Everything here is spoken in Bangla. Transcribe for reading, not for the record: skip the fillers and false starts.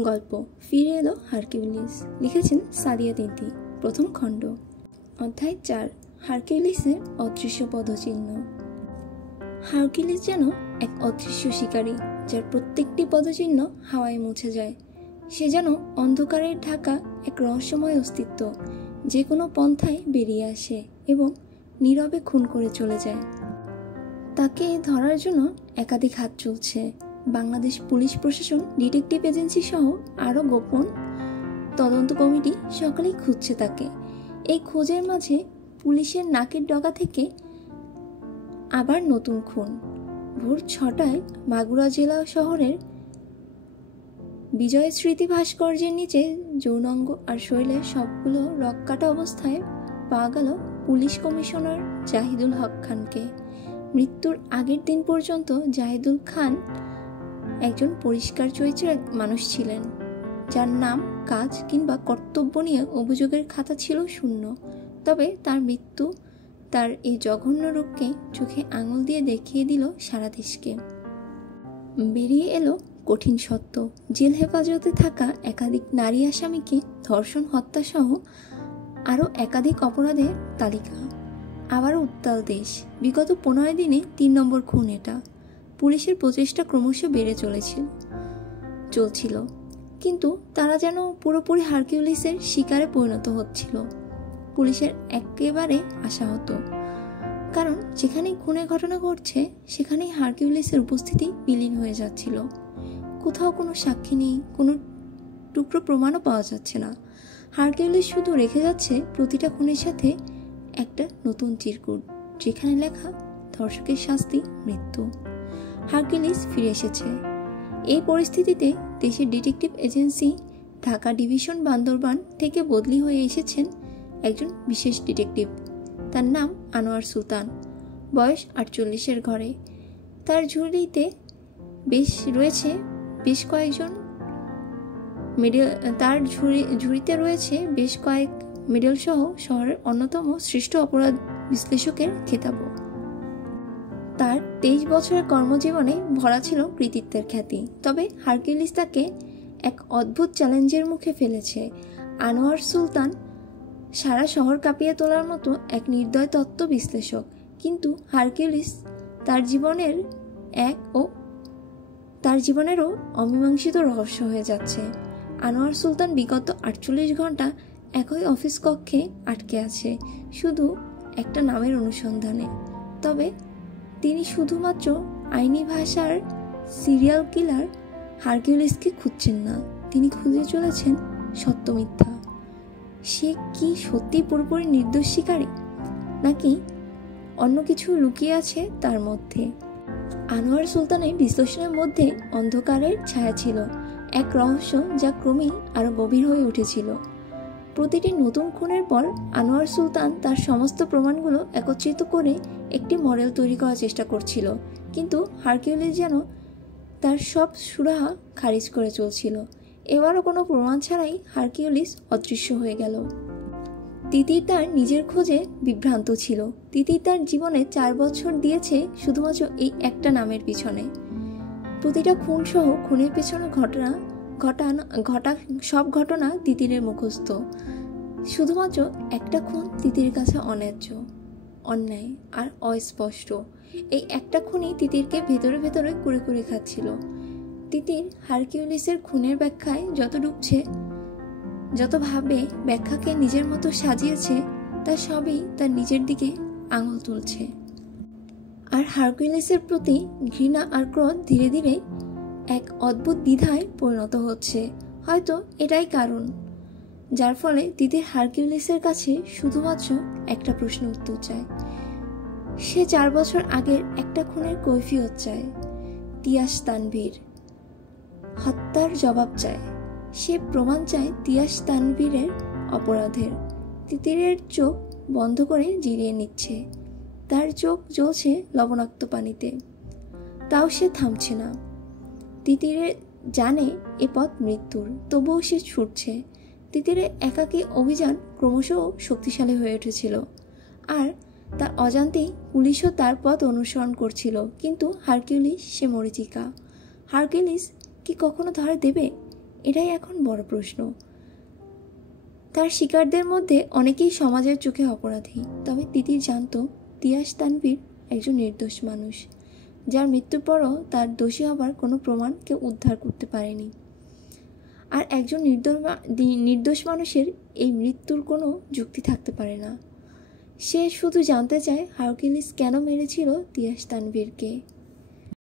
গল্প ফিরে এলো হারকিউলিস। লিখেছেন সাদিয়া তিতি। প্রথম খণ্ড। অধ্যায় 4। হারকিউলিসের অদৃশ্য পদচিহ্ন। হারকিউলিস যেন এক অদৃশ্য শিকারী, যার প্রত্যেকটি পদচিহ্ন হাওয়ায় মুছে যায়। সে যেন অন্ধকারের ঢাকা এক রহস্যময় অস্তিত্ব, যে কোনো পন্থায় বেরিয়ে আসে এবং নীরবে খুন করে চলে যায়। তাকে ধরার জন্য একাধিক হাত চলছে। বাংলাদেশ পুলিশ প্রশাসন, ডিটেকটিভ এজেন্সি সহ আরও গোপন তদন্ত কমিটি সকলেই খুঁজছে তাকে। এই খোঁজের মাঝে পুলিশের নাকের ডগা থেকে আবার নতুন খুন। ভোর 6টায় মাগুরা জেলা শহরের বিজয় স্মৃতি ভাস্কর্যের নিচে যৌনাঙ্গ আর শরীরের সবগুলো রক্কাটা অবস্থায় পাওয়া গেল পুলিশ কমিশনার জাহিদুল হক খানকে। মৃত্যুর আগের দিন পর্যন্ত জাহিদুল খান একজন পরিষ্কার চরিত্রের মানুষ ছিলেন, যার নাম, কাজ কিংবা কর্তব্য নিয়ে অভিযোগের খাতা ছিল শূন্য। তবে তার মৃত্যু তার এই জঘন্য রূপকে চোখে আঙুল দিয়ে দেখিয়ে দিল সারা দেশকে। বেরিয়ে এলো কঠিন সত্য। জেল হেফাজতে থাকা একাধিক নারী আসামিকে ধর্ষণ, হত্যা সহ আরও একাধিক অপরাধের তালিকা। আবারও উত্তাল দেশ। বিগত 15 দিনে 3 নম্বর খুন এটা। পুলিশের প্রচেষ্টা ক্রমশ বেড়ে চলছিল, কিন্তু তারা যেন পুরোপুরি হারকিউলিসের শিকারে পরিণত হচ্ছিল। পুলিশের একেবারে আশাহত, কারণ যেখানেই খুনের ঘটনা ঘটছে সেখানেই হারকিউলিসের উপস্থিতি বিলীন হয়ে যাচ্ছিল। কোথাও কোনো সাক্ষী নেই, কোনো টুকরো প্রমাণও পাওয়া যাচ্ছে না। হারকিউলিস শুধু রেখে যাচ্ছে প্রতিটা খুনের সাথে একটা নতুন চিরকুট, যেখানে লেখা ধর্ষকের শাস্তি মৃত্যু। হারকিউলিস ফিরে এসেছে। এই পরিস্থিতিতে দেশের detective agency Dhaka division Bandarban থেকে বদলি হয়ে এসেছেন একজন বিশেষ ডিটেকটিভ। তার নাম আনোয়ার সুলতান। বয়স 48-এর ঘরে। তার ঝুড়িতে রয়েছে বেশ কয়েক মেডেল সহ শহরের অন্যতম শ্রেষ্ঠ অপরাধ বিশ্লেষকের খেতাবও। তার 23 বছরের কর্মজীবনে ভরা ছিল কৃতিত্বের খ্যাতি। তবে হারকিউলিস তাকে এক অদ্ভুত চ্যালেঞ্জের মুখে ফেলেছে। আনোয়ার সুলতান সারা শহর কাঁপিয়ে তোলার মতো এক নির্দয় তত্ত্ব বিশ্লেষক, কিন্তু হারকিউলিস তার জীবনেরও অমীমাংসিত রহস্য হয়ে যাচ্ছে। আনোয়ার সুলতান বিগত 48 ঘন্টা একই অফিস কক্ষে আটকে আছে, শুধু একটা নামের অনুসন্ধানে। তবে তিনি শুধুমাত্র আইনি ভাষার সিরিয়াল কিলার হারকিউলিসকে খুঁজছেন না, তিনি খুঁজে চলেছেন সত্য মিথ্যা। সে কি সত্যি পুরোপুরি নির্দোষ শিকারী, নাকি অন্য কিছু লুকিয়ে আছে তার মধ্যে? আনোয়ার সুলতানের বিশ্লেষণের মধ্যে অন্ধকারের ছায়া ছিল, এক রহস্য যা ক্রমেই আরো গভীর হয়ে উঠেছিল। প্রতিটি নতুন খুনের পর আনোয়ার সুলতান তার সমস্ত প্রমাণগুলো একত্রিত করে একটি মডেল তৈরি করার চেষ্টা করছিল, কিন্তু হারকিউলিস যেন তার সব সুরাহা খারিজ করে চলছিল। এবারও কোনো প্রমাণ ছাড়াই হারকিউলিস অদৃশ্য হয়ে গেল। তিতির তার নিজের খোঁজে বিভ্রান্ত ছিল। তিতির তার জীবনে 4 বছর দিয়েছে শুধুমাত্র এই একটা নামের পিছনে। প্রতিটা খুন সহ খুনের পেছনে সব ঘটনা তিতিরের মুখস্থ। শুধুমাত্র একটা খুন তিতির কাছে অন্যায় আর অস্পষ্ট। এই একটা খুনই তিতিরকে ভেতরে ভেতরে কুড়ে কুড়ে খাচ্ছিল। তিতির হারকিউলিসের খুনের ব্যাখ্যায় যত ভাবে ব্যাখ্যাকে নিজের মতো সাজিয়েছে, তা সবই তার নিজের দিকে আঙুল তুলছে। আর হারকিউলিসের প্রতি ঘৃণা আর ক্রোধ ধীরে ধীরে এক অদ্ভুত দ্বিধায় পরিণত হচ্ছে। হয়তো এটাই কারণ, যার ফলে তিতির হারকিউলিসের কাছে শুধুমাত্র একটা প্রশ্ন উত্তর চায়। সে 4 বছর আগের একটা খুনের কৈফিয়ত চায়, তিয়াস তানভীর হত্যার জবাব চায়। সে প্রমাণ চায় তিয়াস তানভীরের অপরাধের। তিতিরের চোখ বন্ধ করে জিরিয়ে নিচ্ছে। তার চোখ জ্বলছে লবণাক্ত পানিতে, তাও সে থামছে না। তিতিরের জানে এ পথ মৃত্যুর, তবুও সে ছুটছে। তিতিরের একাকী অভিযান ক্রমশ শক্তিশালী হয়ে উঠেছিল, আর তার অজান্তেই পুলিশও তার পথ অনুসরণ করছিল। কিন্তু হারকিউলিস সে মরীচিকা। হারকিউলিস কি কখনো ধরা দেবে? এটাই এখন বড় প্রশ্ন। তার শিকারদের মধ্যে অনেকেই সমাজের চোখে অপরাধী, তবে তিতির জানত তিয়াস তানভীর একজন নির্দোষ মানুষ, যার মৃত্যুর পরও তার দোষী হবার কোনো প্রমাণ কেউ উদ্ধার করতে পারেনি। আর একজন নির্দোষ মানুষের এই মৃত্যুর কোনো যুক্তি থাকতে পারে না। সে শুধু জানতে চায় হারকিউলিস কেন মেরেছিল তিয়াস তানভীরকে।